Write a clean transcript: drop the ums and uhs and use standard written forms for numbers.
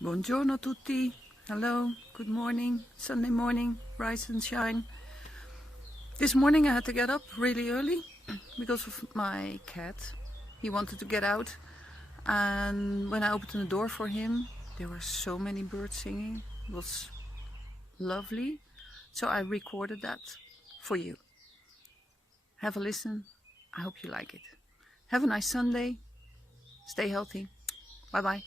Buongiorno tutti. Hello, good morning, Sunday morning, rise and shine. This morning I had to get up really early because of my cat. He wanted to get out, and when I opened the door for him, there were so many birds singing. It was lovely. So I recorded that for you. Have a listen. I hope you like it. Have a nice Sunday. Stay healthy. Bye bye.